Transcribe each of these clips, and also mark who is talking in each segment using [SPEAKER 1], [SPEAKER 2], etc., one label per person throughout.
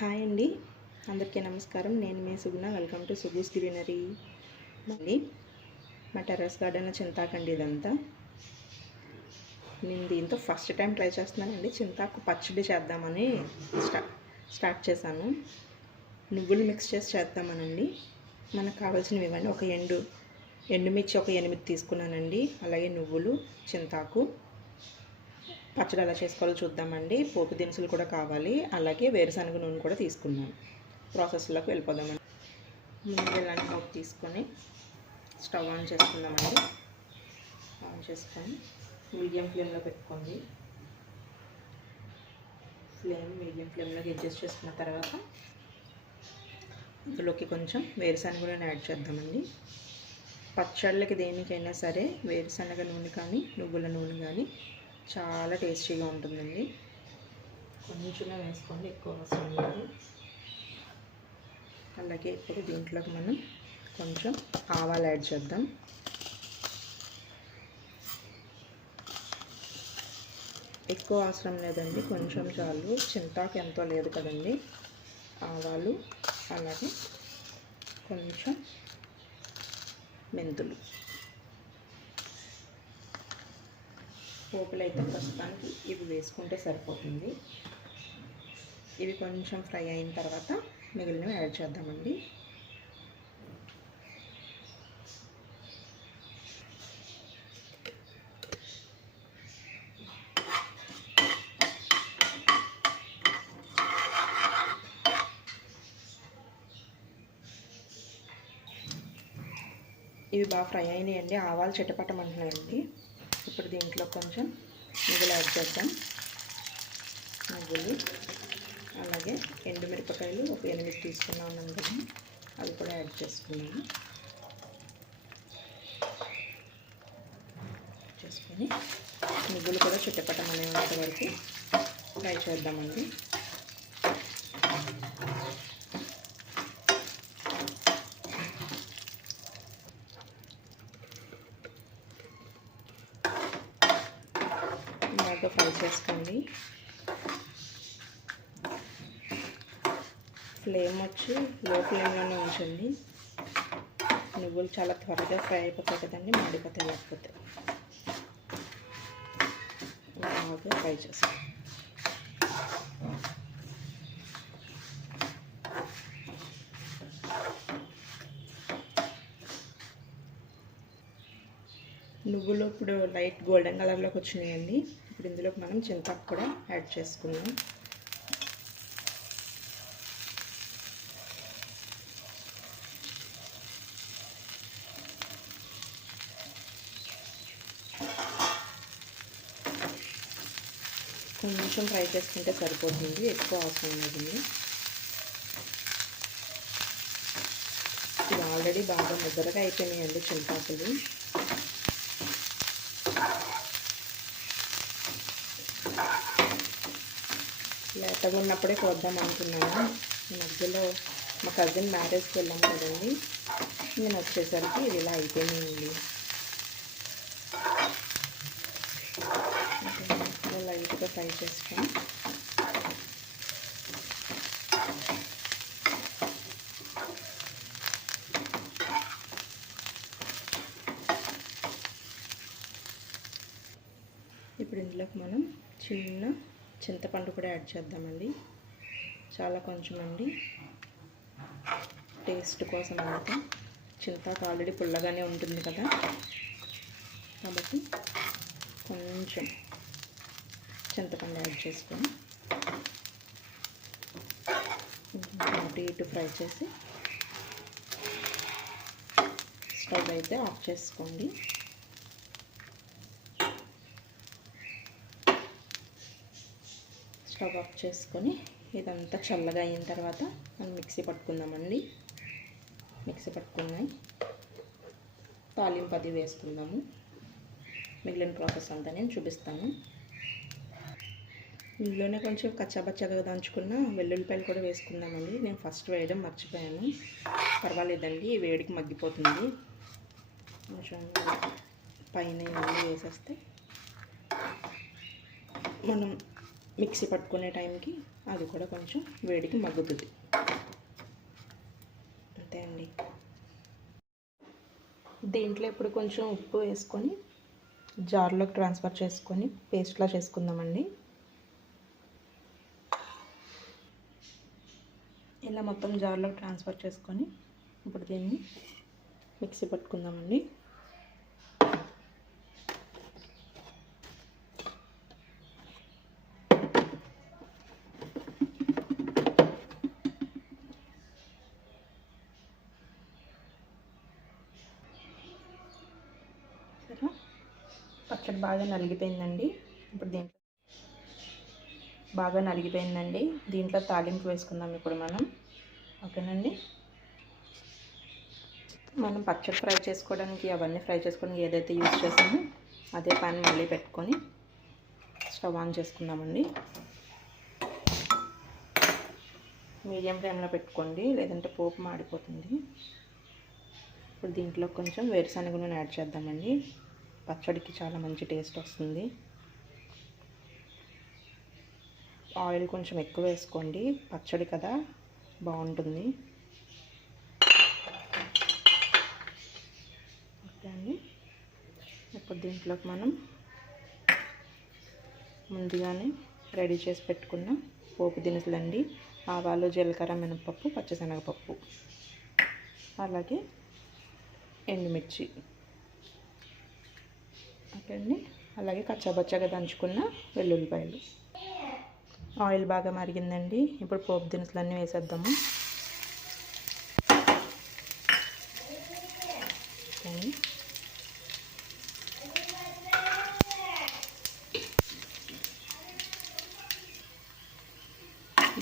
[SPEAKER 1] Hi అండి. అందరికీ నమస్కారం. నేను మీ Suguna. Welcome to Sugu's greenery. మళ్ళీ మా టెర్రస్ గార్డెన్ చింతాకండి ఇదంతా. నేను దీంతో ఫస్ట్ టైం ట్రై చేస్తున్నానండి. చింతాకు పచ్చడి చేద్దామని స్టా స్టార్ట్ చేశాను. నువ్వులు మిక్స్ చేసి చేద్దామనండి. మనకు కావాల్సినవి ఇవ్వండి. ఒక ఎండు ఎండుమిర్చి ఒక ఎనిమిది తీసుకున్నానండి. అలాగే నువ్వులు చింతాకు. పచ్చడి ఎలా చేసుకోవాలో చూద్దామండి. పోపు దినుసులు కూడా కావాలి. అలాగే వేరుశనగ నూనె కూడా తీసుకున్నాను ప్రాసెస్లోకి వెళ్ళిపోదామండి ముందు ఇలాంటి పోపు తీసుకొని స్టవ్ ఆన్ చేసుకుందామండి. ఆన్ చేసుకొని మీడియం ఫ్లేమ్లో పెట్టుకోండి. ఫ్లేమ్ మీడియం ఫ్లేమ్లోకి అడ్జస్ట్ చేసుకున్న తర్వాత ఇందులోకి కొంచెం వేరుశనగ నూనె యాడ్ చేద్దామండి. పచ్చళ్ళకి దేనికైనా సరే వేరుశనగ నూనె కానీ నువ్వుల నూనె కానీ చాలా టేస్టీగా ఉంటుందండి. కొంచెమే వేసుకోండి ఎక్కువ అవసరం లేదు. అలాగే ఇప్పుడు దీంట్లోకి మనం కొంచెం ఆవాలు యాడ్ చేద్దాం. ఎక్కువ అవసరం లేదండి కొంచెం చాలు. చింతాకు ఎంతో లేదు కదండి ఆవాలు అలాగే కొంచెం మెంతులు. పోపులు అయితే ప్రస్తుతానికి ఇవి వేసుకుంటే సరిపోతుంది. ఇవి కొంచెం ఫ్రై అయిన తర్వాత మిగిలినవి యాడ్ చేద్దామండి. ఇవి బాగా ఫ్రై అయినాయండి. ఆవాలు చిట్టపట్టమంటున్నాయండి ఇప్పుడు దీంట్లో కొంచెం నువ్వులు యాడ్ చేద్దాం. నువ్వులు అలాగే ఎండుమిరపకాయలు ఒక ఎనిమిది తీసుకున్నాను కదా అవి కూడా యాడ్ చేసుకున్నాను. చేసుకొని నువ్వులు కూడా చుట్టపట్టమనేంత వరకు ఫ్రై చేద్దామండి. బాగా ఫ్రై చేసుకోండి. ఫ్లేమ్ వచ్చి లో ఫ్లేమ్లోనే ఉంచండి. నువ్వులు చాలా త్వరగా ఫ్రై అయిపోతాయి కదండి మాడిపోతాయి లేకపోతే. బాగా ఫ్రై చేసుకోండి. నువ్వులు ఇప్పుడు లైట్ గోల్డెన్ కలర్లోకి వచ్చినాయండి. ఇప్పుడు ఇందులోకి మనం చింతాకు కూడా యాడ్ చేసుకున్నాం కొంచెం ఫ్రై చేసుకుంటే సరిపోతుంది ఎక్కువ అవసరం లేదండి ఇది ఆల్రెడీ బాగా ముద్దరగా అయిపోయినాయండి చింతాకులు లేటగా ఉన్నప్పుడే కోద్దాం అనుకున్నాను. ఈ మధ్యలో మా కజిన్ మ్యారేజ్కి వెళ్ళాము కదండి. నేను వచ్చేసరికి ఇది ఇలా అయిపోయినాయండి లైట్గా ఫ్రై చేసుకొని ఇప్పుడు ఇందులోకి మనం చిన్న చింతపండు కూడా యాడ్ చేద్దామండి. చాలా కొంచెం అండి. టేస్ట్ కోసం అయితే చింతాకు ఆల్రెడీ పుల్లగానే ఉంటుంది కదా. కాబట్టి కొంచెం చింతపండు యాడ్ చేసుకొని అటు ఇటు ఫ్రై చేసి స్టవ్ అయితే ఆఫ్ చేసుకోండి. స్టవ్ ఆఫ్ చేసుకొని ఇదంతా చల్లగా అయిన తర్వాత మనం మిక్సీ పట్టుకుందామండి. మిక్సీ పట్టుకున్నాయి. తాలింపు అది వేసుకుందాము. మిగిలిన ప్రాసెస్ అంతా నేను చూపిస్తాను. ఇందులోనే కొంచెం కచ్చాబచ్చాగా దంచుకున్న వెల్లుల్లిపాయలు కూడా వేసుకుందామండి. నేను ఫస్ట్ వేయడం మర్చిపోయాను. పర్వాలేదండి వేడికి మగ్గిపోతుంది. కొంచెం పైన ఇవన్నీ వేసేస్తే మనం మిక్సీ పట్టుకునే టైంకి అది కూడా కొంచెం వేడికి మగ్గుతుంది. అంతే అండి. దీంట్లో ఇప్పుడు కొంచెం ఉప్పు వేసుకొని జార్లోకి ట్రాన్స్ఫర్ చేసుకొని పేస్ట్లా చేసుకుందామండి. ఇలా మొత్తం జార్లోకి ట్రాన్స్ఫర్ చేసుకొని ఇప్పుడు దీన్ని మిక్సీ పట్టుకుందామండి. పచ్చడి బాగా నలిగిపోయిందండి. ఇప్పుడు దీంట్లో బాగా నలిగిపోయిందండి. దీంట్లో తాలింపు వేసుకుందాం ఇప్పుడు మనం. ఓకేనండి? మనం పచ్చడి ఫ్రై చేసుకోవడానికి అవన్నీ ఫ్రై చేసుకోవడానికి ఏదైతే యూజ్ చేసామో అదే పాన్ మళ్ళీ పెట్టుకొని స్టవ్ ఆన్ చేసుకుందామండి. మీడియం ఫ్లేమ్లో పెట్టుకోండి. లేదంటే పోపు మాడిపోతుంది. ఇప్పుడు దీంట్లో కొంచెం వేరుశనగ నూనె యాడ్ చేద్దామండి. పచ్చడికి చాలా మంచి టేస్ట్ వస్తుంది. ఆయిల్ కొంచెం ఎక్కువ వేసుకోండి. పచ్చడి కదా బాగుంటుంది. ఓకే అండి. ఇప్పుడు దీంట్లోకి మనం ముందుగానే రెడీ చేసి పెట్టుకున్న పోపు దినుసులండి. ఆవాలు జీలకర్ర మినపప్పు పచ్చిశనగపప్పు. అలాగే ఎండుమిర్చి. అండి అలాగే కచ్చాబచ్చగా దంచుకున్న వెల్లుల్లిపాయలు. ఆయిల్ బాగా మరిగిందండి. ఇప్పుడు పోపు దినుసులన్నీ వేసేద్దాము.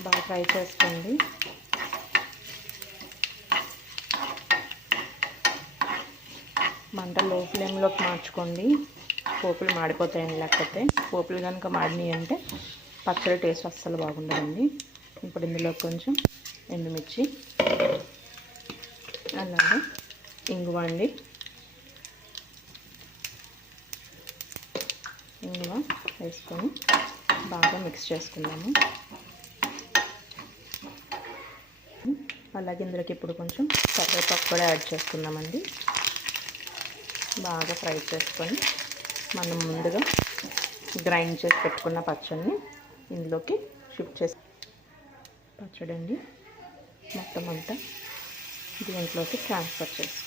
[SPEAKER 1] బాగా ఫ్రై చేసుకోండి. మంట లో ఫ్లేమ్లోకి మార్చుకోండి. పోపులు మాడిపోతాయండి లేకపోతే. పోపులు కనుక మాడినాయి అంటే పచ్చడి టేస్ట్ అస్సలు బాగుండదండి. ఇప్పుడు ఇందులో కొంచెం ఎండుమిర్చి అలాగే ఇంగువ అండి. ఇంగువ వేసుకొని బాగా మిక్స్ చేసుకుందాము. అలాగే ఇందులోకి ఇప్పుడు కొంచెం కరివేపాకు కూడా యాడ్ చేసుకుందామండి. బాగా ఫ్రై చేసుకొని మనం ముందుగా గ్రైండ్ చేసి పెట్టుకున్న పచ్చడిని ఇందులోకి షిఫ్ట్ చేసి పచ్చడి అండి మొత్తం అంతా దీంట్లోకి ట్రాన్స్ఫర్ చేసి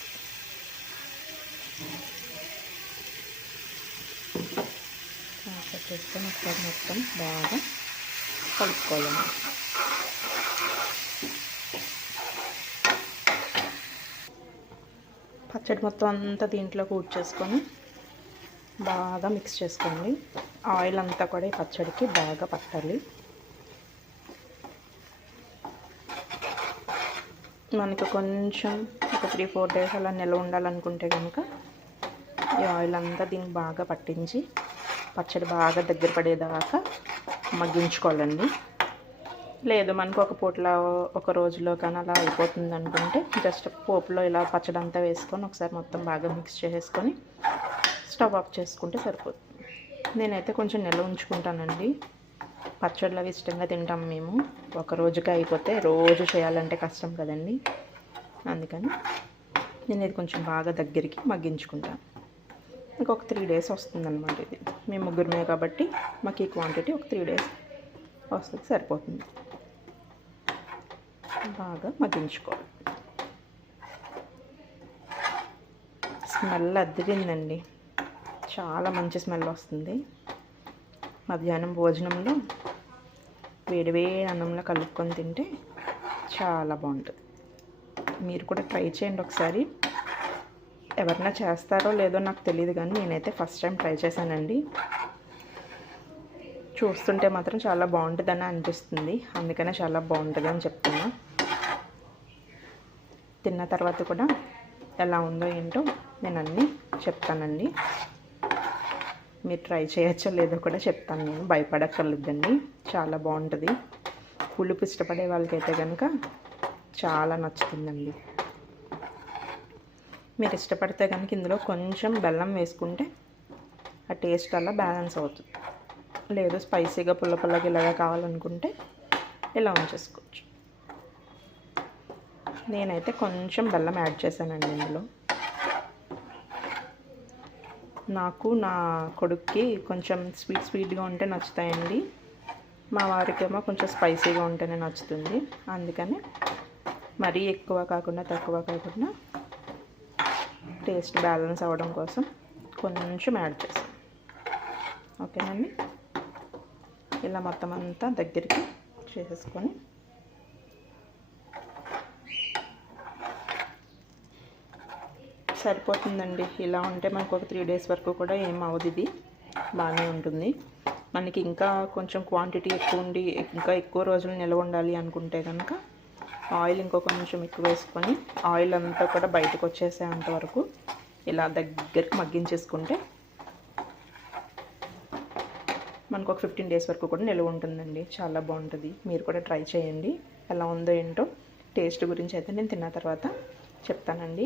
[SPEAKER 1] ట్రాన్స్ఫర్ చేసుకొని ఒకసారి మొత్తం బాగా కలుపుకోవాలి. పచ్చడి మొత్తం అంతా దీంట్లో చేసుకొని బాగా మిక్స్ చేసుకోండి. ఆయిల్ అంతా కూడా ఈ పచ్చడికి బాగా పట్టాలి. మనకు కొంచెం ఒక త్రీ ఫోర్ డేస్ అలా నిల్వ ఉండాలనుకుంటే కనుక ఈ ఆయిల్ అంతా దీన్ని బాగా పట్టించి పచ్చడి బాగా దగ్గర పడేదాకా మగ్గించుకోవాలండి. లేదు మనకు ఒక పూటలో ఒక రోజులో కానీ అలా అయిపోతుంది అనుకుంటే జస్ట్ పోపులో ఇలా పచ్చడి అంతా వేసుకొని ఒకసారి మొత్తం బాగా మిక్స్ చేసుకొని స్టవ్ ఆఫ్ చేసుకుంటే సరిపోతుంది. నేనైతే కొంచెం నిల్వ ఉంచుకుంటానండి. పచ్చళ్ళు అవి ఇష్టంగా తింటాం మేము. ఒక రోజుకి అయిపోతే రోజు చేయాలంటే కష్టం కదండి. అందుకని నేను ఇది కొంచెం బాగా దగ్గరికి మగ్గించుకుంటాను ఇంకొక త్రీ డేస్ వస్తుందన్నమాట ఇది. మేము ముగ్గురమే కాబట్టి మాకు ఈ క్వాంటిటీ ఒక త్రీ డేస్ వస్తుంది సరిపోతుంది. బాగా మగ్గించుకోవాలి. స్మెల్ అద్దరిందండి చాలా మంచి స్మెల్ వస్తుంది. మధ్యాహ్నం భోజనంలో వేడివేడి అన్నంలో కలుపుకొని తింటే చాలా బాగుంటుంది. మీరు కూడా ట్రై చేయండి ఒకసారి. ఎవరన్నా చేస్తారో లేదో నాకు తెలియదు కానీ నేనైతే ఫస్ట్ టైం ట్రై చేశానండి. చూస్తుంటే మాత్రం చాలా బాగుంటుందని అనిపిస్తుంది. అందుకనే చాలా బాగుంటుంది అని చెప్తున్నా. తిన్న తర్వాత కూడా ఎలా ఉందో ఏంటో నేను అన్నీ చెప్తానండి. మీరు ట్రై చేయొచ్చో లేదో కూడా చెప్తాను నేను. భయపడక్కర్లేదండి. చాలా బాగుంటుంది. పులుపు ఇష్టపడే వాళ్ళకైతే కనుక చాలా నచ్చుతుందండి. మీరు ఇష్టపడితే కనుక ఇందులో కొంచెం బెల్లం వేసుకుంటే ఆ టేస్ట్ అలా బ్యాలెన్స్ అవుతుంది. లేదు స్పైసీగా పుల్ల పుల్లగా ఇలాగా కావాలనుకుంటే ఇలా ఉంచేసుకోవచ్చు. నేనైతే కొంచెం బెల్లం యాడ్ చేశానండి ఇందులో. నాకు నా కొడుక్కి కొంచెం స్వీట్ స్వీట్గా ఉంటే నచ్చుతాయండి. మా వారికేమో కొంచెం స్పైసీగా ఉంటేనే నచ్చుతుంది. అందుకని మరీ ఎక్కువ కాకుండా తక్కువ కాకుండా టేస్ట్ బ్యాలెన్స్ అవ్వడం కోసం కొంచెం యాడ్ చేసాం ఓకేనండి? ఇలా మొత్తం అంతా దగ్గరికి చేసేసుకొని సరిపోతుందండి. ఇలా ఉంటే మనకు ఒక త్రీ డేస్ వరకు కూడా ఏం అవ్వదు ఇది. బాగానే ఉంటుంది. మనకి ఇంకా కొంచెం క్వాంటిటీ ఎక్కువ ఉండి ఇంకా ఎక్కువ రోజులు నిల్వ ఉండాలి అనుకుంటే కనుక ఆయిల్ ఇంకో కొంచెం ఎక్కువ వేసుకొని ఆయిల్ అంతా కూడా బయటకు వచ్చేసేంత వరకు ఇలా దగ్గరికి మగ్గించేసుకుంటే మనకు ఒక ఫిఫ్టీన్ డేస్ వరకు కూడా నిల్వ ఉంటుందండి. చాలా బాగుంటుంది. మీరు కూడా ట్రై చేయండి. ఎలా ఉందో ఏంటో టేస్ట్ గురించి అయితే నేను తిన్న తర్వాత చెప్తానండి.